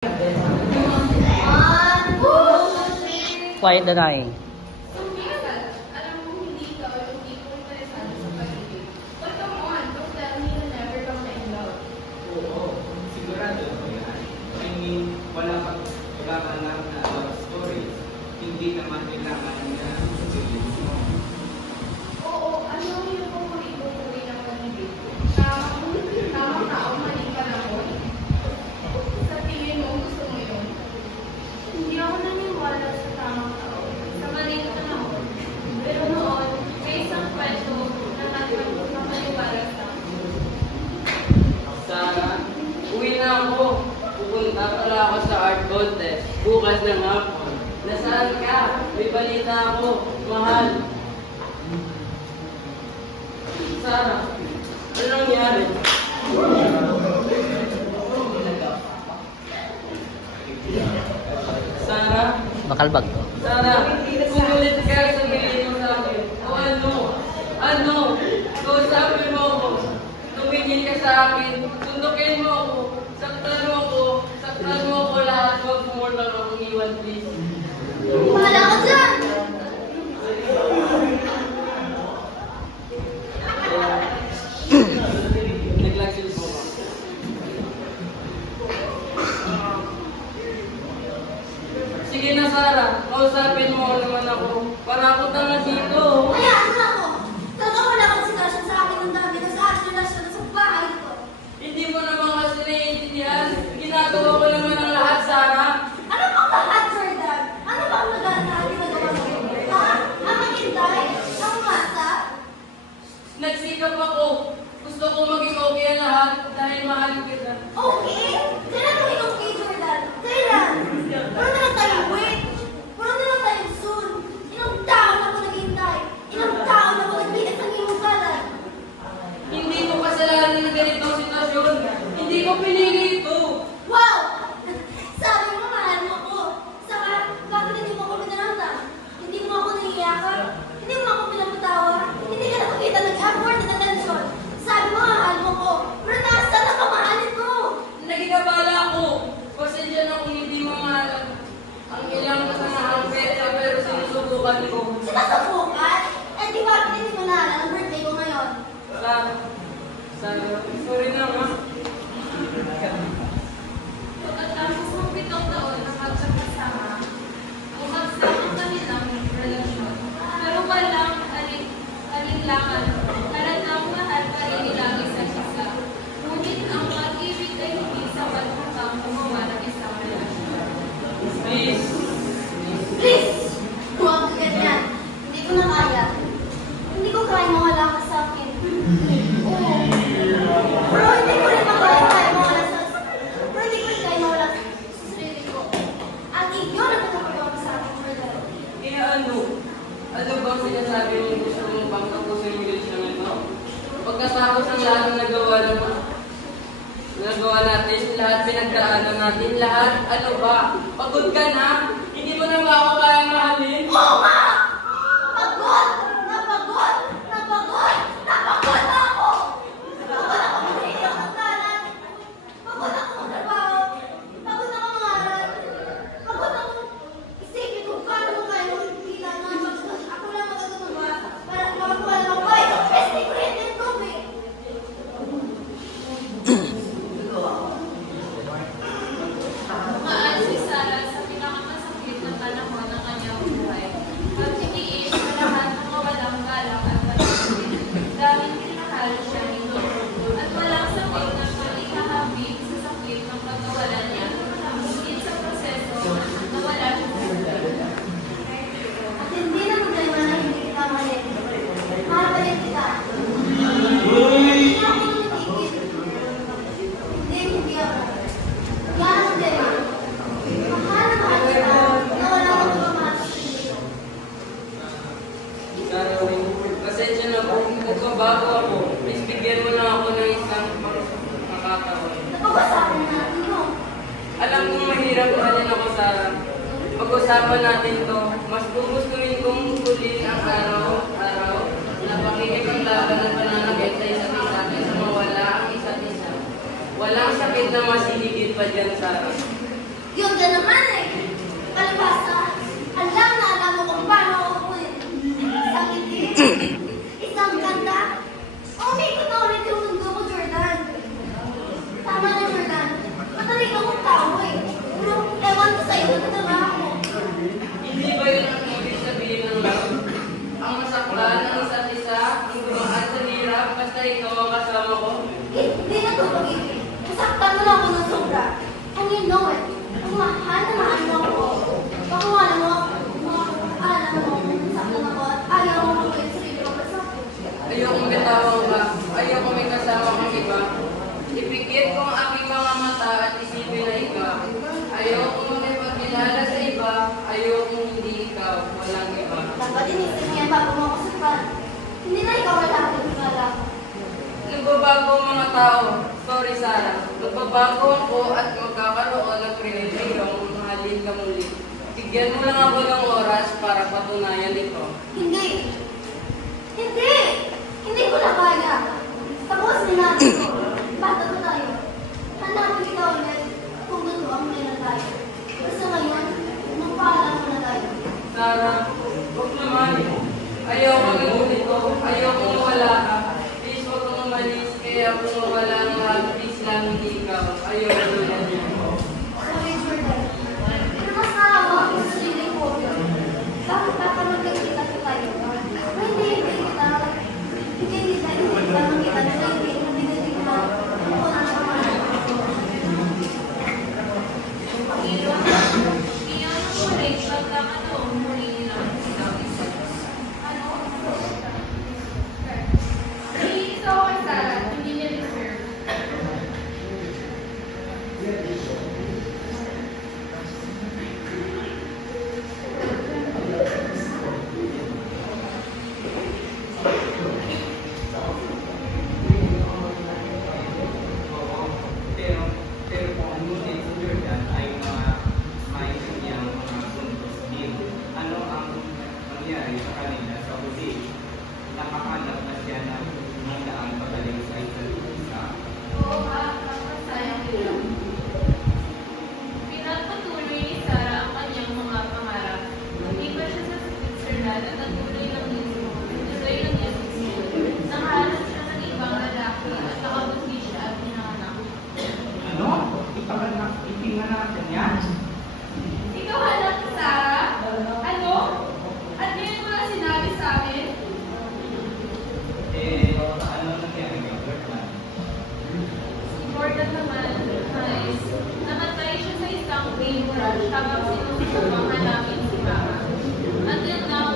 Quiet na tayo. Hindi naman kailangan na oo, ano yung pupuri-pupuri ng pag-ibig? Tamang tao, maling panahon? Sa tingin mo, gusto mo yun? Hindi ako naniniwala sa tamang tao. Sa maling panahon. Pero noon, may isang kwento na nakapaniwala sa akin. Sarah, uwi na ako. Pupunta pala ako sa art contest. Bukas ng hapon. Nasaan ka? May balita ako. Mahal. Sarah, ano nangyari? Sarah? Makalbag to. Sarah, kumulit ka, sabihin mo sa akin. O ano? Ano? Kausapin mo ako. Tumingin ka sa akin. Tundukin mo ako. Saktan mo ako. Saktan mo ako lahat. Huwag mo lang akong iwan, please. Wala ka dyan! Nag-lagsil po ako. Sige na, Sarah. Kausapin mo naman ako. Para ako tanga dito. Hayaan mo ako! Talagang wala kang sinasyon sa akin ng dami na sa akin relasyon sa bahay ko. Hindi mo naman kasi naiintindihan. Ginagawa ko naman ang lahat, Sarah. Ano bang lahat, Jordan? Ano bang ginagawa mo? Ha? Ang maghintay? Ang masa? Nagsikap ako. Gusto ko maging okay ang lahat dahil mahal kita. Okay? Kailan mo okay, Jordan? Kailan? Puro na lang tayo wait. Puro na lang tayo soon. Ilang taon na ako naghintay. Ilang taon na ako nagbigas ng iyong kalat. Hindi ko kasalanan na ganitong sitwasyon. Hindi ko pinili ito. Wow! Sabi mo, mahal mo ako. Saka, bakit hindi mo ako pinaramdam? Hindi mo ako naiiyakan? Hindi mo ako pinapatawa? Hindi ka nakakita ng effort at attention? Sabi mo, mahal mo ko. Pero nasaan ang kamahalin mo? Nagigabala ako. Pasensya na kung hindi mo mahal ang ilang kasamahang pesa pero sinusubukan ko. Sinasubukan? Eh, di bakit hindi mo naalala ang birthday ko ngayon? Sorry na nga. Pagkatapos ng 7 taon na magkakasama, bumagsak ang kanilang relasyon. Pero walang alinlangan, halatang mahal pa rin nila ang isa't isa. Ngunit ang pag-ibig ay hindi sapat hanggang gumawa ng isang relasyon. Please. Please! Huwag ka ganyan. Hindi ko na kaya. Hindi ko kaya mawala ka sa akin. Oo. Pero hindi ko rin kaya mawala sa sarili ko. At iyon ang nakakagawa sa akin, Jordan. Kaya ano? Ano bang sinasabi mo gusto mo bang tapusin yung relasyon ito? Pagkatapos ng lahat ng nagawa natin, lahat pinagdaanan natin, lahat, ano ba? Pagod ka na? Hindi mo na ba ako kaya mahalin? Oo nga! Pagod! Napagod! Napagod! Napagod na ako! Pagod ako mag-iiyak ng kalat. Pagod ako magtrabaho. Pagod ako mangaral. Pagod ako isipin kung paano mo kaya magkita na ako lang magagawa para makakuha ng buhay sa Christy Green and Toby. Maan si Sarah sa pinakamasakit na panahon ng kanyang buhay. Pagtitiis sa lahat ng mawalang galang at pagtitiis. Dahil tinahal siya nito. At walang sakit na pag-ikahambing sa sakit ng pagkawalan niya. Ngunit sa proseso, nawala siya sa sarili. At hindi na problema na hindi kita mahalin. Mahalin kita. Hindi ako tumitigil. Hindi ako. Yan ang problema. Mahal na mahal kita na wala akong pagmamahal sa sarili ko. Sarah, pasensya na po. Nagbabago ako. Please, bigyan mo na ako ng isang makakataon. Napag-usapan natin yun. Alam kong mahirap halin ako, Sarah. Pag-usapan natin to. Mas gugustuhin kong kulin ang araw-araw na pakikipaglaban ng pananakit sa isa't isa kaysa mawala ang isa't isa. Walang sakit na mas higit pa dyan, Sarah. Ba't inisip niya bago mo ako sapat? Hindi na ikaw wala akong tingala. Nagbabago ang mga tao. Sorry, Sarah. Magbabago ako at magkakaroon ng pribilehyong mahalin ka muli. Bigyan mo lang ako ng oras para patunayan ito. Hindi! Hindi! Hindi ko na kaya. Tapos natin ko. Bata pa tayo. Hanapin kita ulit kung gusto ang meron tayo. Basta ngayon, magpaalam mo na tayo. Sarah, huwag naman. Ayaw ko ng ganito. Ayaw ko mawala ka. Please, huwag kang umalis. Kaya kung mawala ang lahat, please lang hindi ikaw. Ayaw ko na niya. Sorry, Jordan. Pero mas naawa ako sa sarili ko. Bakit baka magkakita ko tayo? Hindi kita makita na hindi ko na ako na naman. Iyon ang muli, pagkakataon muli nilang silang isa. Ano? Iisa ako kay Sarah, hindi niya deserve. Pero kung ang ngunit si Jordan ay maisip niyang mga puntos din, ano ang mangyari sa kanila sa huli? Nakahanap na siya ng mga daang pagaling sa isa't isa. Oo nga, sayang nila. Pinagpatuloy ni Sarah ang kanyang mga pangarap. Hindi pa siya sa Switzerland at natuloy ng Jesus. Nakahanap siya ng ibang lalaki at nakabuti siya at pinanganak. Ano? Ipinganak niya? Ikaw anak ni Sarah? Ano? Ano yung mga sinabi sa amin? Ano nangyari kay Jordan? Si Jordan naman, guys, namatay siya sa isang plane crash habang sinusubang hanapin si Mama. Until now,